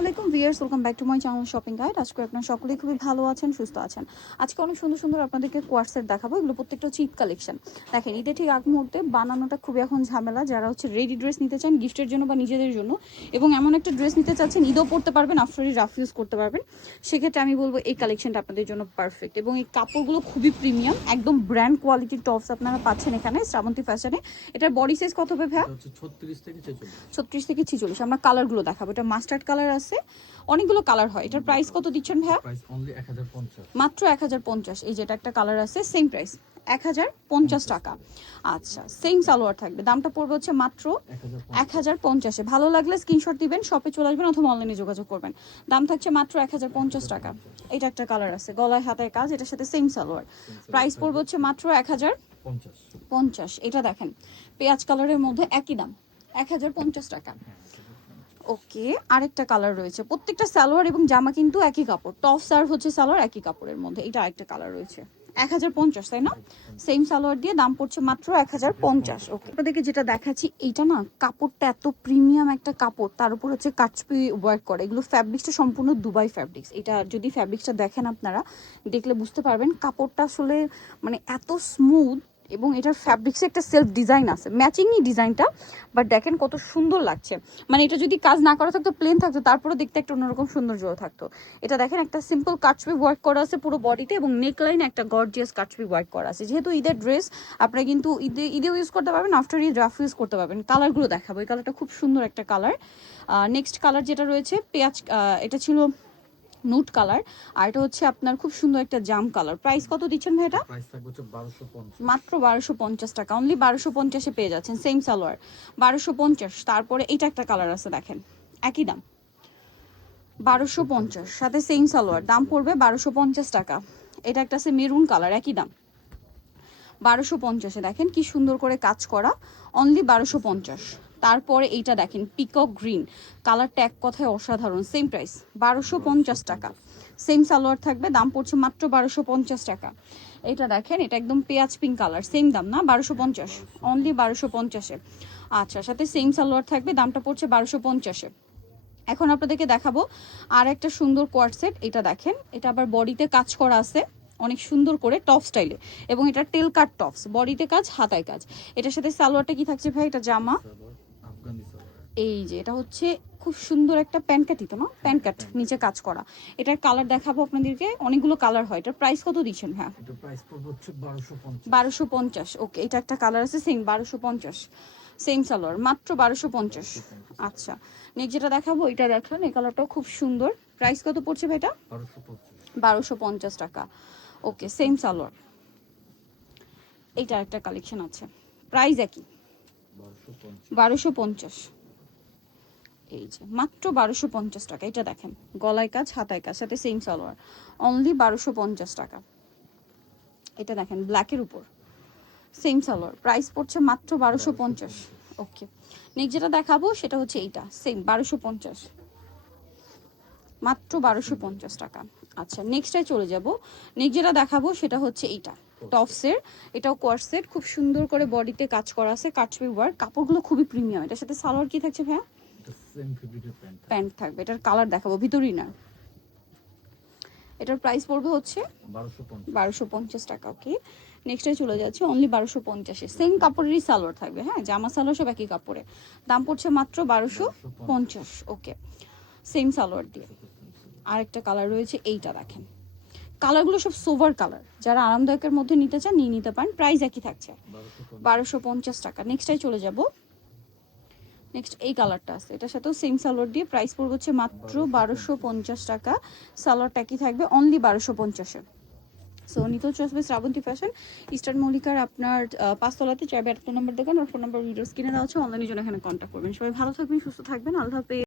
আলাইকুম viewers, welcome back to my channel shopping guide. আজকে আপনারা সকলেই খুবই ভালো আছেন, সুস্থ আছেন। আজকে অনেক সুন্দর সুন্দর আপনাদেরকে কোয়ার সেট দেখাবো। এগুলো প্রত্যেকটা চিপ কালেকশন। দেখেন, ঈদের ঠিক আগ মুহূর্তে বানানোটা খুবই এখন ঝামেলা। যারা হচ্ছে রেডি ড্রেস নিতে চান গিফটের জন্য বা নিজেদের জন্য, এবং এমন একটা ড্রেস নিতে চাচ্ছেন ঈদও পরতে পারবেন, আফটারই রাফ ইউজ করতে পারবেন, সেক্ষেত্রে আমি বলবো এই কালেকশনটা আপনাদের জন্য পারফেক্ট। এবং এই কাপড়গুলো খুবই প্রিমিয়াম, একদম ব্র্যান্ড কোয়ালিটির টপস আপনারা পাচ্ছেন এখানে শ্রাবন্তী ফ্যাশনে। এটার বডি সাইজ কত হবে ভাইয়া? 36 থেকে 46। আমরা কালারগুলো দেখাবো। এটা মাস্টার্ড কালার আছে, অনেকগুলো কালার হয়। এটার প্রাইস কত দিচ্ছেন ভাইয়া? মাত্র 1050। এই যেটা একটা কালার আছে, সেম প্রাইস 1050 টাকা। আচ্ছা, সেম সালোয়ার থাকবে, দামটা পড়বে হচ্ছে মাত্র 1050। ভালো লাগলে স্ক্রিনশট দিবেন, শপে চলে আসবেন অথবা অনলাইনে যোগাযোগ করবেন। দাম থাকছে মাত্র 1050 টাকা। এটা একটা কালার আছে, গলায় হাতায় কাজ, এটার সাথে সেম সালোয়ার। প্রাইস পড়বে হচ্ছে মাত্র 1050। এটা দেখেন পেঁয়াজ কালারের মধ্যে একই দাম, 1050 টাকা। ওকে, আরেকটা কালার রয়েছে। প্রত্যেকটা সালোয়ার এবং জামা কিন্তু একই কাপড়, টপস আর হচ্ছে সালোয়ার একই কাপড়ের মধ্যে। এটা আরেকটা কালার রয়েছে 1050, তাই না? সেম সালোয়ার দিয়ে দাম পড়ছে মাত্র 1050। ওকে, আপনাদেরকে যেটা দেখাচ্ছি এইটা না, কাপড়টা এত প্রিমিয়াম একটা কাপড়, তার উপর হচ্ছে কাচপি ওয়ার্ক করে। এগুলো ফ্যাব্রিক্সটা সম্পূর্ণ দুবাই ফ্যাব্রিক্স। এটা যদি ফ্যাব্রিক্সটা দেখেন আপনারা, দেখলে বুঝতে পারবেন কাপড়টা আসলে মানে এত স্মুথ, এবং এটার ফ্যাব্রিক্সে একটা সেলফ ডিজাইন আছে, ম্যাচিংই ডিজাইনটা। বাট দেখেন কত সুন্দর লাগছে। মানে এটা যদি কাজ না করা থাকতো, প্লেন থাকতো, তারপরে দেখতে একটা অন্যরকম সৌন্দর্য থাকতো। এটা দেখেন একটা সিম্পল কাটছবি ওয়ার্ক করা আছে পুরো বডিতে, এবং নেকলাইন একটা গর্জিয়াস কাটছবি ওয়ার্ক করা আছে। যেহেতু ঈদের ড্রেস, আপনারা কিন্তু ঈদেও ইউজ করতে পারবেন, আফটার ঈদ রাফ ইউজ করতে পারবেন। কালারগুলো দেখাবো। এই কালারটা খুব সুন্দর একটা কালার। নেক্সট কালার যেটা রয়েছে পেঁয়াজ, এটা ছিল নুট কালার, আর এটা হচ্ছে আপনার খুব সুন্দর একটা জাম কালার। প্রাইস কত দিচ্ছেন ভাই এটা? মাত্র 1250 টাকা। অনলি 1250-এ পেয়ে যাচ্ছেন সেম সালোয়ার, 1250। তারপরে এটা একটা কালার আছে, দেখেন একই দাম 1250, সাথে সেম সালোয়ার, দাম পড়বে 1250 টাকা। এটা একটা আছে মেরুন কালার, একই দাম 1250-এ। দেখেন কি সুন্দর করে কাজ করা, অনলি 1250। তারপরে এইটা দেখেন পিকক গ্রিন কালারটা, এক কথায় অসাধারণ। সেম প্রাইস 1250 টাকা। সেম সালোয়ার থাকবে, দাম পড়ছে মাত্র 1250 টাকা। এটা দেখেন, এটা একদম পেঁয়াজ পিঙ্ক কালার, সেম দাম না, 1250, অনলি 1250-এ। আচ্ছা, সাথে সেম সালোয়ার থাকবে, দামটা পড়ছে 1250-এ। এখন আপনাদেরকে দেখাবো আর একটা সুন্দর কোয়ার্ড সেট। এটা দেখেন, এটা আবার বডিতে কাজ করা আছে অনেক সুন্দর করে টপ স্টাইলে, এবং এটা টেল কাট টপস, বডিতে কাজ হাতায় কাজ। এটার সাথে সালোয়ারটা কি থাকছে ভাই? এটা জামা, এই যে এটা হচ্ছে খুব সুন্দর একটা প্যান্ট কাট, তো না প্যান্ট কাট, নিচে কাজ করা। এটার কালার দেখাবো আপনাদেরকে, অনেকগুলো কালার হয়। এটার প্রাইস কত দিচ্ছেন? হ্যাঁ, 1250। ওকে, এটা একটা কালার আছে সেম 1250, সেম সালোয়ার, মাত্র 1250। আচ্ছা, নেক্সট যেটা দেখাবো এটা দেখেন, এই কালারটাও খুব সুন্দর। প্রাইস কত পড়ছে ভাই এটা? 1250 টাকা। ওকে, সেম সালোয়ার। এইটা একটা কালেকশন আছে, প্রাইস একই 1250। এই যে মাত্র 1250 টাকা। এটা দেখেন গলায় কাজ হাতায় কাজ, সাথে সেম সালোয়ার, অনলি 1250 টাকা। এটা দেখেন ব্ল্যাকের উপর সেম সালোয়ার, প্রাইস পড়ছে মাত্র 1250। ওকে, নেক্সট যেটা দেখাবো সেটা হচ্ছে এইটা, সেম 1250, মাত্র 1250 টাকা। আচ্ছা, নেক্সটে চলে যাব। নেক্সট যেটা দেখাবো সেটা হচ্ছে এইটা টপসের, এটাও কোয়ার্সেট, খুব সুন্দর করে বডিতে কাজ করা আছে, কাটছবি ওয়ার্ক, কাপড়গুলো খুবই প্রিমিয়াম। এটার সাথে সালোয়ার কি থাকছে ভাইয়া? প্যান্ট থাকবে। এটার কালার দেখাবো, ভিতরই না। এটার প্রাইস পড়বে হচ্ছে 1250 টাকা। ওকে, নেক্সটে চলে যাচ্ছে অনলি 1250-এ। সেম কাপড়েরই সালোয়ার থাকবে, হ্যাঁ, জামা সালোয়ার সব একই কাপড়ে, দাম পড়ছে মাত্র 1250। ওকে, সেম সালোয়ার দিয়ে। আরেকটা কালার রয়েছে, এইটা দেখেন, কালারগুলো সব সোভার কালার, যারা আরামদায়কের মধ্যে নিতে চান নিয়ে নিতে পারেন। প্রাইস একই থাকছে 1250 টাকা। নেক্সটে চলে যাব। নেক্সট এই কালারটা আছে, এটার সাথেও সেম সালোয়ার দিয়ে, প্রাইস পড়বে হচ্ছে মাত্র 1250 টাকা। সালোয়ারটা কি থাকবে? অনলি 1250-এ। সো নিতেও চলে শ্রাবন্তী ফ্যাশন, ইস্টার্ন মল্লিকার আপনার 5 তলাতে 482 নম্বর দোকান, আর ফোন নাম্বার ভিডিও স্ক্রিনে দেওয়া আছে। অনলাইনের জন্য এখানে কন্ট্যাক্ট করবেন। সবাই ভালো থাকবেন, সুস্থ থাকবেন, আল্লাহ হাফেজ।